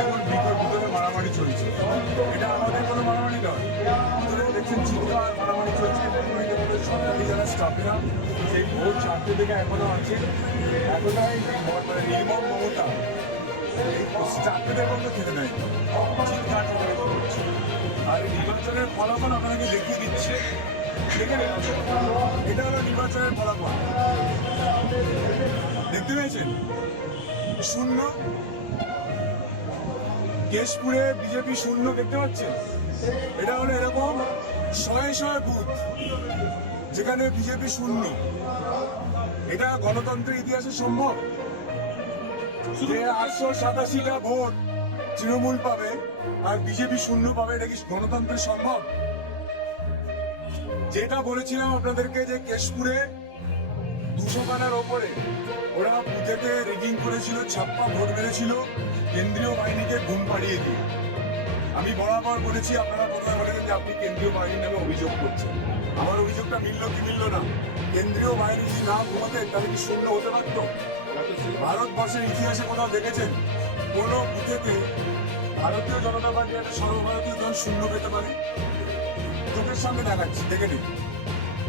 এখন ভিতরে মারামারি চলছে। এটা আমাদের কোনো মারামারি নয়। ভিতরে দেখছেন চিৎকার মারামারি চলছে। সরকারি যারা স্টাফেরা সেই ভোর 4টে থেকে এখনো আছে, এতটাই মানে নির্মম মমতা এই 4টে থেকে পর্যন্ত খেতে দেয় চিৎকার করছে। আর এই নির্বাচনের ফলাফল আপনাকে দেখিয়ে দিচ্ছে, দেখে নিন, এটা হলো নির্বাচনের ফলাফল। দেখতে পেয়েছেন? শূন্য। কেশপুরে বিজেপি শূন্য দেখতে পাচ্ছেন। এটা হলো এরকম শয়ে শয়ে বুথ যেখানে বিজেপি শূন্য। এটা গণতন্ত্রের ইতিহাসে সম্ভব যে 887টা ভোট তৃণমূল পাবে আর বিজেপি শূন্য পাবে? এটা কি গণতন্ত্রের সম্ভব? যেটা বলেছিলাম আপনাদেরকে যে কেশপুরে 200 খানার ওপরে ওরা বুথেতে রেগিং করেছিল, ছাপ্পা ভোট মেরেছিল কেন্দ্রীয় বাহিনীকে ঘুম পাড়িয়ে দিয়ে। আমি বরাবর বলেছি, আপনারা প্রথমে বলেছেন যে আপনি কেন্দ্রীয় বাহিনীর নামে অভিযোগ করছেন। আমার অভিযোগটা মিলল কি মিলল না? কেন্দ্রীয় বাহিনী যদি না ঘুমাতেন তাহলে কি শূন্য হতে পারত? ভারতবর্ষের ইতিহাসে কোথাও দেখেছেন কোন বুথেতে ভারতীয় জনতা পার্টি একটা সর্বভারতীয় দল শূন্য পেতে পারে? চোখের সামনে দেখাচ্ছি, দেখে নিন।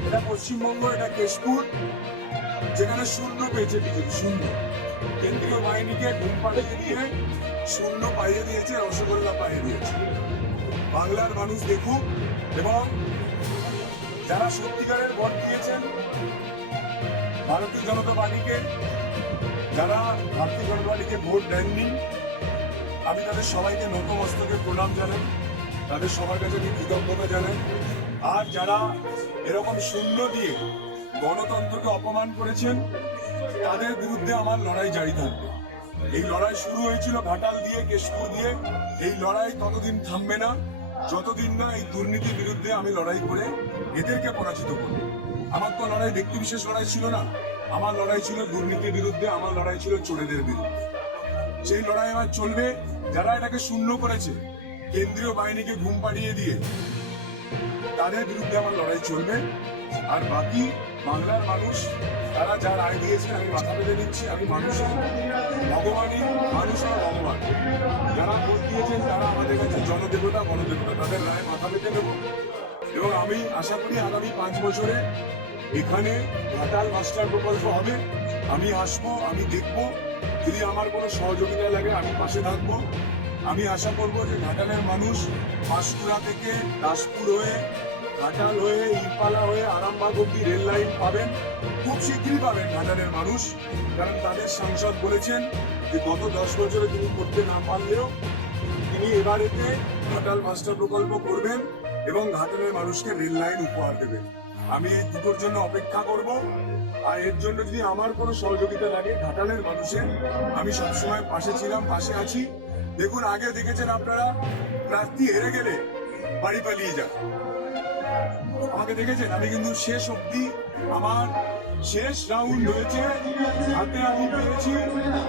এটা পশ্চিমবঙ্গ, এটা কেশপুর, যেখানে শূন্য পেয়েছে বিজেপি, শূন্য। কেন্দ্রীয় বাহিনীকে ঘুম পাড়িয়ে দিয়ে শূন্য পাইয়ে দিয়েছে, রসগোল্লা পাইয়ে দিয়েছে। বাংলার মানুষ দেখুক, এবং যারা সত্যিকারের ভোট দিয়েছেন ভারতীয় জনতা পার্টিকে, যারা ভারতীয় জনতা পার্টিকে ভোট দেননি, আমি তাদের সবাইকে নতমস্তকে প্রণাম জানাই, তাদের সবার কাছে আমি কৃতজ্ঞতা জানাই। আর যারা এরকম শূন্য দিয়ে গণতন্ত্রকে অপমান করেছেন তাদের বিরুদ্ধে আমার লড়াই জারি থাকবে। এই লড়াই শুরু হয়েছিল ঘাটাল দিয়ে, কেশপুর দিয়ে। এই লড়াই ততদিন থামবে না যতদিন না এই দুর্নীতির বিরুদ্ধে আমি লড়াই করে এদেরকে পরাজিত করব। আমার তো লড়াই ব্যক্তি বিশেষ লড়াই ছিল না, আমার লড়াই ছিল দুর্নীতির বিরুদ্ধে, আমার লড়াই ছিল চোরেদের বিরুদ্ধে। সেই লড়াই আমার চলবে। যারা এটাকে শূন্য করেছে, কেন্দ্রীয় বাহিনীকে ঘুম পাড়িয়ে দিয়ে, তাদের বিরুদ্ধে আমার লড়াই চলবে। আর বাকি বাংলার মানুষ তারা যা রায় দিয়েছেন আমি মাথা পেতে নিচ্ছি। আমি মানুষের ভগবানই, মানুষ আর ভগবান। যারা ভোট দিয়েছেন তারা আমাদের কাছে জনদেবতা, গণদেবতা, তাদের রায় মাথা পেতে নেব। এবং আমি আশা করি আগামী 5 বছরে এখানে ঘাটাল মাস্টার প্রকল্প হবে। আমি আসবো, আমি দেখবো, যদি আমার কোনো সহযোগিতা লাগে আমি পাশে থাকবো। আমি আশা করবো যে ঘাটালের মানুষ পাঁশকুড়া থেকে দাসপুর হয়ে, ঘাটাল হয়ে, ইরপালা হয়ে আরামবাগ অব্দি রেল লাইন পাবেন, খুব শীঘ্রই পাবেন ঘাটালের মানুষ। কারণ তাদের সাংসদ বলেছেন যে গত 10 বছরে তিনি করতে না পারলেও তিনি এবারেতে ঘাটাল মাস্টার প্রকল্প করবেন এবং ঘাটালের মানুষকে রেল লাইন উপহার দেবেন। আমি এই দুটোর জন্য অপেক্ষা করব। আর এর জন্য যদি আমার কোনো সহযোগিতা লাগে ঘাটালের মানুষের, আমি সবসময় পাশে ছিলাম, পাশে আছি। দেখুন, আগে দেখেছেন আপনারা প্রার্থী হেরে গেলে বাড়ি পালিয়ে যান, আমাকে দেখেছেন। আমি কিন্তু শেষ অব্দি, আমার শেষ রাউন্ড হয়েছে, হাতে আমি পেয়েছি।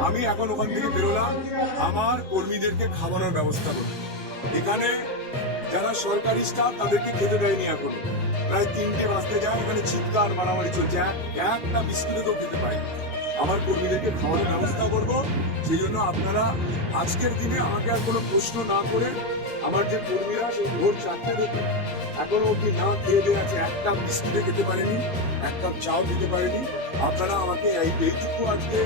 আমি এখন ওখান থেকে বেরোলাম আমার কর্মীদেরকে খাওয়ানোর ব্যবস্থা করি। এখানে যারা সরকারি স্টাফ তাদেরকে খেতে দেয়নি এখন, প্রায় 3টে বাজতে যায়, এখানে চিৎকার মারামারি চলছে, একটা বিস্কুটে তো খেতে পাই। আমার কর্মীদেরকে খাওয়ানোর ব্যবস্থা করব। সেই জন্য আপনারা আজকের দিনে আমাকে আর কোনো প্রশ্ন না করে, আমার যে কর্মীরা সেই ভোর 4টে থেকে এখনো অব্দি না খেয়ে দিয়ে আছে, একটা বিস্কুটে খেতে পারেনি, এক কাপ চাও খেতে পারেনি, আপনারা আমাকে এইটুকু আজকে